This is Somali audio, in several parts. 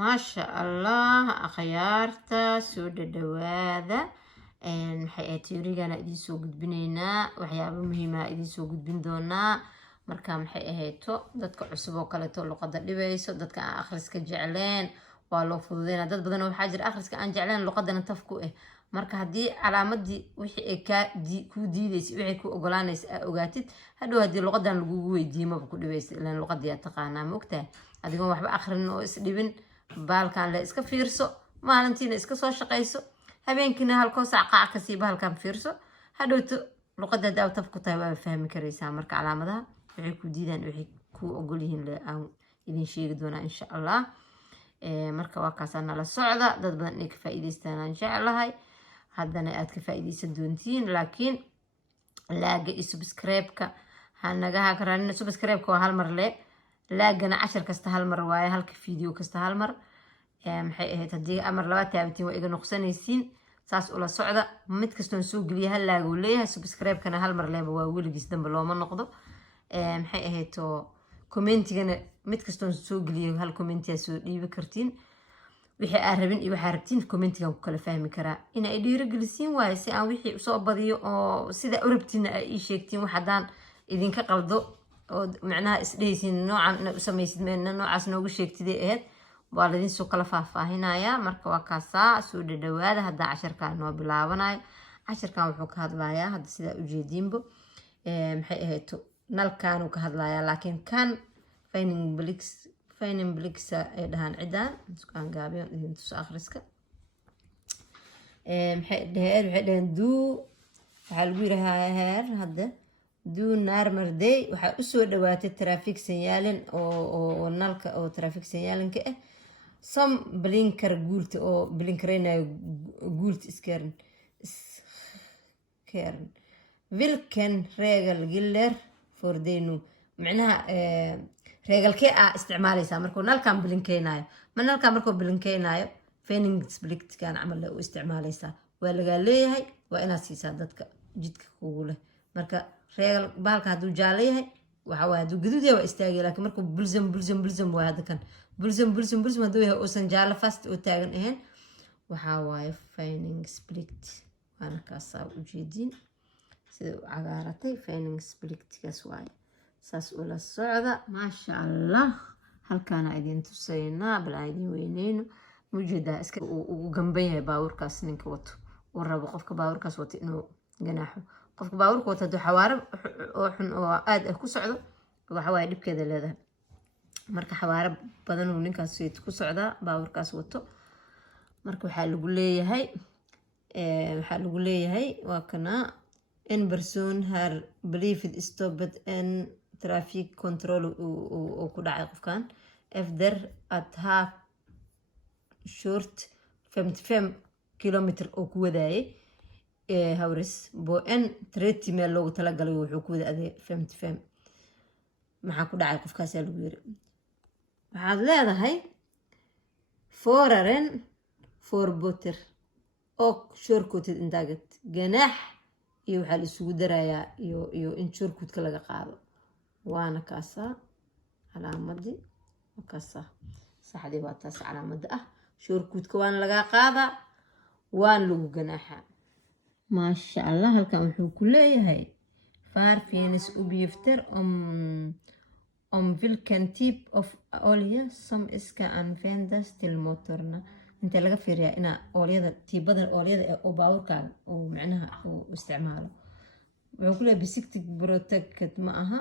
maasha allah akhyaarta soo dhadhawaada maxay ahayd teorigana idiin soo gudbinaynaa waxyaabo muhiima idiin soo gudbin doonaa marka maxay ahayto dadka cusub oo kaleeto luqada dhibayso dadka aan akhriska jecleen waa loo fududeynaa dad badan waxaa jira akhriska aan jecleen luqadana taf ku ah marka haddii calaamadii wixii ay kuu diidaysa wixii ku ogolaanaysa aa ogaatid hadhow haddii luqadan lagugu weydiiyo maba ku dhibaysa ilaan luqadii aa taqaanaa ma ogtahay adigoon waxba akhrin oo isdhibin baalkan le iska fiirso maalintiina iska soo shaqayso habeenkiina halkoo saac qaac ka siiba halkan fiirso hadhowto luqada hadaa taf ku tahay waa fahmi karaysaa marka calaamadaha waxay ku diidaan waxay ku ogol yihiin le aan idin sheegi doonaa insha allah marka waa kaasaa nala socda dad badan inay ka faa'iidaystaan aan jeclahay haddana aad ka faa'iidaysan doontiin laakiin laaga iyo subscribe-ka hanaga hakaraanin subscribe-ka waa hal mar le laagana 10 kasta hal mar waaye halka video kasta hal mar maxay ahayd haddii amar laba taabatiin waa iga noqsanaysiin saas ula socda mid kastoon soo geliya hal laag uu leeyahay subscribe-kana hal mar leeba waa weligiis dambe looma noqdo maxay ahayd oo commentigana mid kastoon soo geliya hal commentiyaa soo dhiibi kartiin wixii aad rabin iyo waxaa rabtiin commentigan ku kala fahmi karaa in ay dhiirigelisiin waaye si aan wixii usoo badiyo oo sida u rabtiina ay ii sheegtiin wax haddaan idinka qaldo oo macnaha isdhehaysiin noocan u samaysid noocaas noogu sheegtidee ahayd waa laydin soo kala faahfaahinayaa marka waa kaasaa soo dhadhawaada haddaa casharkaan noo bilaabanayo casharkan wuxuu ka hadlayaa hadda sidaa ujeediinbo maxay ahayd nalkaanuu ka hadlayaa laakiin kan finding blixa ay dhahaan ciddaan iskaan gaabiyo idin tuso akhriska maxay dhaheen duu waxaa lagu yirahaa heer hadda duu naarmarday waxaa usoo dhawaatay traffic signaalin oo nalka oo traffic signaalinka ah some blinker guulta oo blinkeraynayo guulta iskern vilken regal giller fordeynu macnaha reegalkee aa isticmaalaysaa markuu nalkan blinkeynayo ma nalkan markuu blinkeynayo fenningsbliktkan camal u isticmaalaysaa waa lagaa leeyahay waa inaad siisaa dadka jidka kugu leh marka reegal baalka hadduu jaalo yahay waxa waaye hadduu gaduud yahay waa istaagay laakiin markuu bulsam waa hadda kan bulsam hadduu yahay uusan jaalo fast oo taagan ahayn waxaa waaye fenningsblikt waana kaasaa ujeediin sida u cagaaratay fenningsbliktkaas waaye saas ula socda maasha allah halkaana idin tusaynaa bal aan idin weyneyno mujeedaa iska ugu gamban yahay baabuurkaas ninka wato uu rabo qofka baabuurkaas wato inuu ganaaxo qofka baabuurka wato hadduu xawaaro oo xun oo aad ah ku socdo waxa waaye dhibkeeda leedahay marka xawaaro badan uu ninkaas ku socdaa baabuurkaas wato marka waxaa lagu leeyahay waa kana in person har believed stopped in traffic control oo ku dhacay qofkan after at half short 55 kilometer oo ku wadaayay hawris bo in 30 meel loogu talagalay wuxuu ku wadaaday 55 maxaa ku dhacay qofkaas lagu yiri waxaad leedahay foraren forboter oo shortcut indaagad ganaax iyo waxaa la isugu darayaa iyo in shortcutka laga qaado waana kaasaa calaamadii kaasaa saxdii waa taas calaamada ah shortcutka waana laga qaadaa waan lagu ganaaxaa maasha allah halkan wuxuu ku leeyahay farfines ubifter om vilken typ of olja som ska användas till motorna inta laga fiiriyaa inaa oolyada tiibada oolyada oo baabuurkaaga oo macnaha uu isticmaalo wuxuu ku leeyahay basic protect ma aha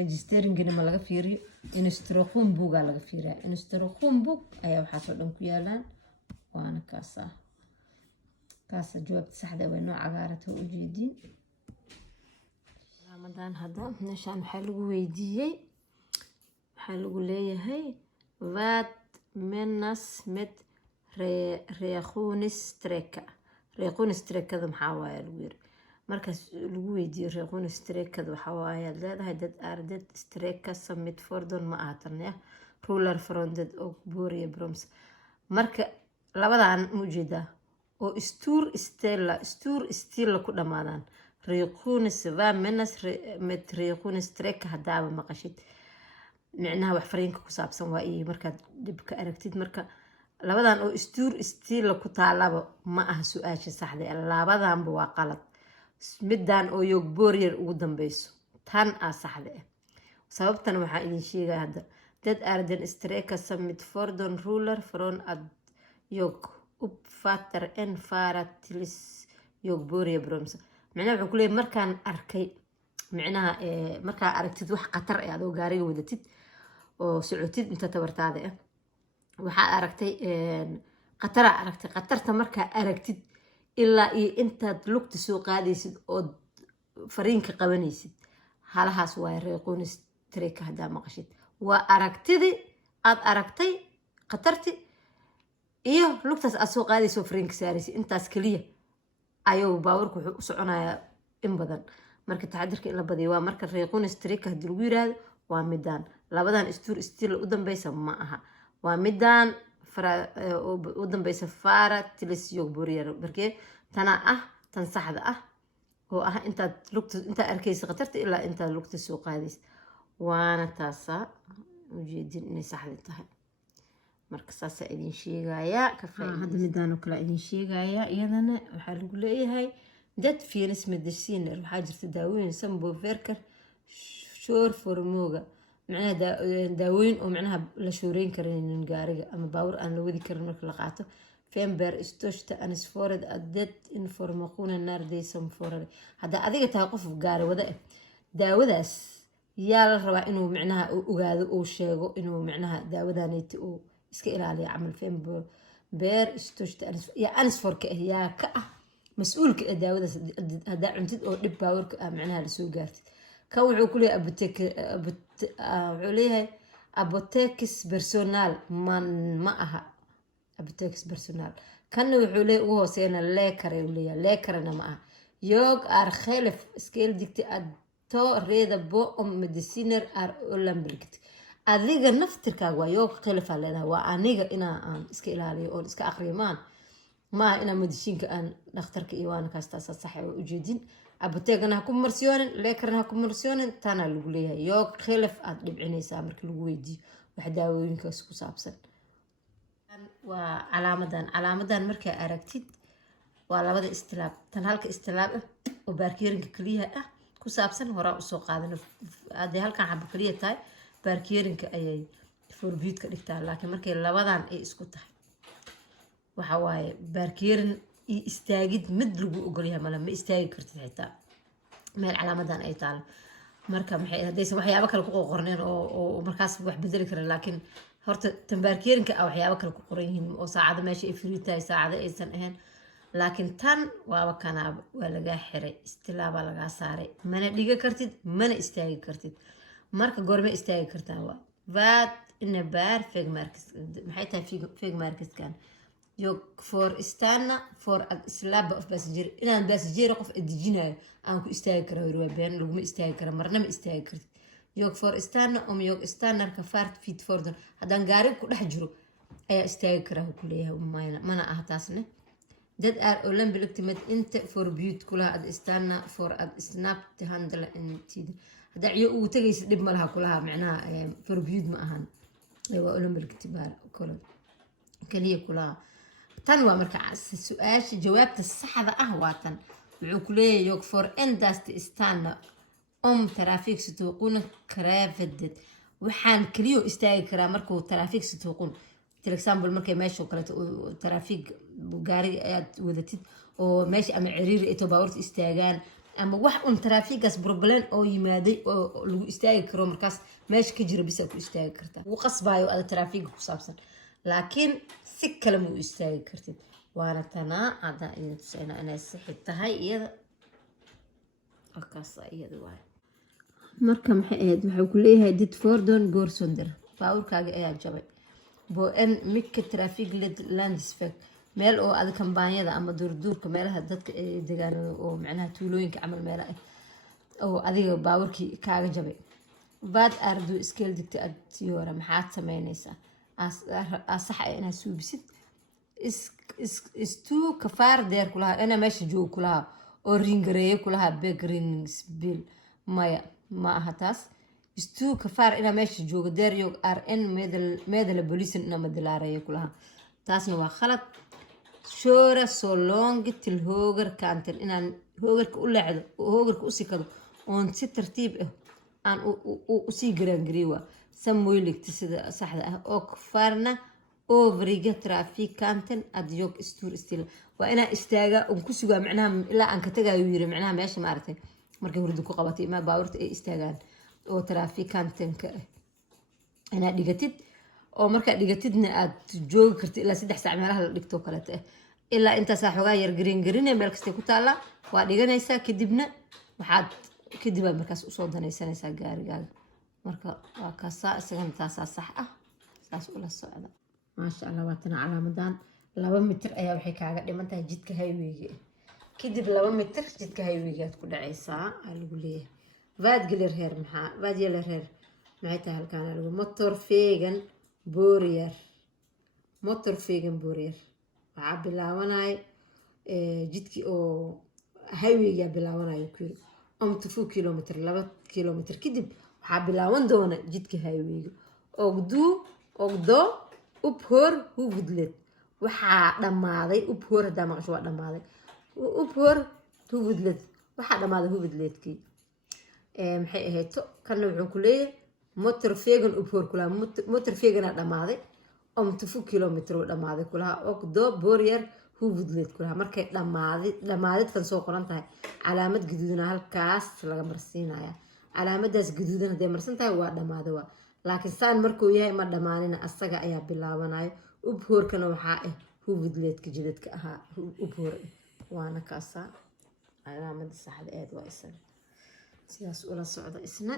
registeringina ma laga fiiriyo instruction book laga fiiriyaa instruction book ayaa waxaa soo dhan ku yaalaan waana kaasa jawaabta saxda waa nooc cagaarata oo ujeediin ramadan hadda meeshaan waxaa lagu weydiiyey waxaa lagu leeyahay vad menas med reequnistreka maxaa waaye lagu yiri markaas lagu weydiiyo reequnistreka waxaa waaye leedahay dad ardad streka summit fordon ma ahatanaya ruler fronted oo booriya broms marka labadan mujeedaa oo stuur stilla ku dhamaadaan reequnis va menas met reequnistreka haddaaba maqashid micnaha wax fariinka ku saabsan waa iyo markaad dhib ka aragtid marka labadan oo istuur istiila ku taalaba ma aha su-aasha saxda labadanba waa qalad middan oo yoog booryer ugu dambeyso tan aa saxda ah sababtan waxaa idin sheegaya hadda dad arden streka summit fordon ruler från ad jag uppfattar en fara tills jag börjar bromsa macnaha wuxuu ku leeyahay markaan arkay macnaha markaa aragtid wax khatar ah adoo gaariga wadatid oo socotid inta tabartaada ah waxaa aragtay khatara aragtay khatarta markaa aragtid ilaa iyo intaad lugta soo qaadaysid oo fariinka qabanaysid halahaas waa reeqoonis treka haddaa maqashid waa aragtidii aad aragtay khatarti iyo lugtaas aad soo qaadayso fariinka saaraysid intaas keliya ayuu baawarku wuxuu u soconayaa in badan marka taxadirka in la badiyo waa marka reeqoonis treka haddii lagu yiraahdo waa midaan labadan istuur istiila u dambeysa ma aha waa midaan u dambeysa fara tilis yog buriyer markee tana ah tan saxda ah oo ah intaad arkaysa khatarta ilaa intaad lugta soo qaadaysa waana taasaa ujeedin inay saxda tahay marka saasaa idin sheegayaa hadda midaanoo kale idin sheegayaa iyadana waxaa lagu leeyahay dad fiinis mediciner waxaa jirta daawooyin sambo verker shoor formooga macnaha daawooyin oo macnaha la shooreyn karaynin gaariga ama baawur aan la wadi karin marka la qaato fember istoshta anisfored adet informaquna naardaysan forare hadda adiga tahay qof gaari wada ah daawadaas yaa la rabaa inuu macnaha ogaado uu sheego inuu macnaha daawadaneyti uu iska ilaaliyo camal fember istoshta ya anisforka ah yaa ka ah mas-uulka ah daawadaas haddaa cuntid oo dhib baawurka ah macnaha lasoo gaartid kan wuxuu ku leeyahay wuxuu leeyahay apotekis personal ma aha apotekis personal kanna wuxuu leeyahay ugu hooseeyana leekare uu leeyahay leekarena ma aha yoog ar khelef skeel digti adto reeda bo om mediciner ar olambrigt adiga naftirkaaga waa yoog khelefaa leedahay waa aniga inaa aan iska ilaaliyo oon iska aqriyo maaha inaa madishiinka aan dhakhtarka iyo waana kaastaasa saxa oo ujeedin apotekana ha ku marsiyoonin leekarna ha ku marsiyoonin tanaa lagu leeyahay yoog khelef aad dhibcinaysaa marka lagu weydiiyo wax daawooyinkaas ku saabsan waa calaamadan markaa aragtid waa labada istilaab tan halka istilaab ah oo baarkeerinka keliyaha ah ku saabsan horaa usoo qaadana hadday halkan xabo keliya tahay baarkeerinka ayay forbiidka dhigtaa laakiin markay labadan ay isku tahay waxa waaye baarkeerin iyo istaagid mid lagu ogolyahay male ma istaagi kartid xitaa meel calaamadan ay taalo marka maxay haddaysan waxyaabo kale ku qorneen oo markaas wax bedeli kara laakiin horta tan baarkeerinka ah waxyaabo kale ku qoran yihiin oo saacada meesha ay free tahay saacada aysan ahayn laakiin tan waaba kanaaba waa lagaa xiray istilaabaa lagaa saaray mana dhiga kartid mana istaagi kartid marka goorma istaagi kartaa waa vaad ina baar fegmarkis maxay tahay fegmarkiskan jag får stanna för att släppa av passager inaan passager qof dejinayo aan ku istaagi karo waa been laguma istaagi karo marna ma istaagi kartid jag får stanna om jag stannar ka fart fit fordon haddaan gaari ku dhex jiro ayaa istaagi karaa ku leeyahay mana aha taasne dad är olympic med inte förbjud kulaha ad stanna för att snabbt handla in tid hadda ciyo uu tagaysa dhib malaha kulaha macnaha förbjud ma ahan waa olympic tibaar kolo kaliya kulaha tan waa marka su-aasha jawaabta saxda ah waa tan wuxuu ku leeyahay jag får endast stanna om trafiksituuquna karaafaded waxaan keliyo istaagi karaa markuu trafiksituuqun for example markay meesha kaleeto trafiik gaariga ayaad wadatid oo meesha ama ciriiri ay baabuurta istaagaan ama wax un trafiigaas problem oo yimaaday oo lagu istaagi karo markaas meesha ka jira bisa ku istaagi kartaa ugu qasbaayo ada trafiiga ku saabsan laakiin si kale ma u istaagi kartid waana tanaa hadda idin tusayna inay sixi tahay iyada markaas iyada waay marka maxay ahayd wuxuu ku leeyahay did fordon goorsonder baawurkaaga ayaa jabay bo-en mika trafig landisfeg meel oo ada kambaanyada ama duurduurka meelaha dadka ay degaan oo macnaha tuulooyinka camal meela ah oo adiga baawurkii kaaga jabay baad ardu iskeel digta adtiyoora maxaad samaynaysaa sax ah inaad suubisid istuu kafaar deer kulahaa inaa meesha joogo kulahaa oo ringareeyo kulahaa begringsbil maya ma aha taas istuu kafaar inaa meesha joogo deer yog rn meedala bolisan inaa madilaareeyo kulahaa taasna waa khalad shoora soo long til hoogar kaantan inaan hoogarka u leexdo oo hoogarka u sikado oon si tartiib ah aan usii garaangariyo waa samoyligta sida saxda ah oo kafaarna overiga traffic kaantan adjog stuur stil waa inaan istaagaa oon ku sugaa macnaha ilaa aan ka tagaayo yiri macnaha meesha maaragtay markay hurdo ku qabatay ima baabuurta ay istaagaan oo traffic kaantanka ah inaad dhigatid oo markaad dhigatidna aad joogi kartid ilaa 3 saac meelaha la dhigto kaleeta ah ilaa intaasaa xoogaa yar garingarinee meel kastay ku taalla waa dhiganaysaa kadibna waxaad kadib aad markaas usoo danaysanaysaa gaarigaaga marka waa kaasaa isagana taasaa sax ah saas ula socda maasha allah waatana calaamadan 2 mitir ayaa waxay kaaga dhiman tahay jidka highwayga kadib 2 mitir jidka highwaygaad ku dhacaysaa aa lagu leeyahay vaadgelerheer maxay tahay halkaan lagu motor vegan boorier waxaa bilaabanay jidkii oo highwayga bilaabanayo ku yiri 2 kilometer 2 kilometer kadib waxaa bilaaban doona jidka highwayga ogdo uphoor huvudled waxaa dhamaaday uphoor hadaa maqasho waa dhamaaday uphoor huvudled waxaa dhamaaday huvudledkii maxay ahayd kana wuxuu ku leeyahay motor vegan uphoor kula motor vegan dhamaaday 2 kilometer oo dhamaaday kulaha ogdo boorier huvudled kulaha markay dhamaaday kan soo qoran tahay calaamad gaduudan halkaas laga marsiinaya calaamadaas gaduudan haday marsan tahay waa dhamaaday waa laakiin saan markuu yahay ma dhamaanina asaga ayaa bilaabanayo uphoorkana waxaa ah huvudledka jidadka ahaa uphoor waana kaasa calaamada saxda waa isaga sidaas ula socda isna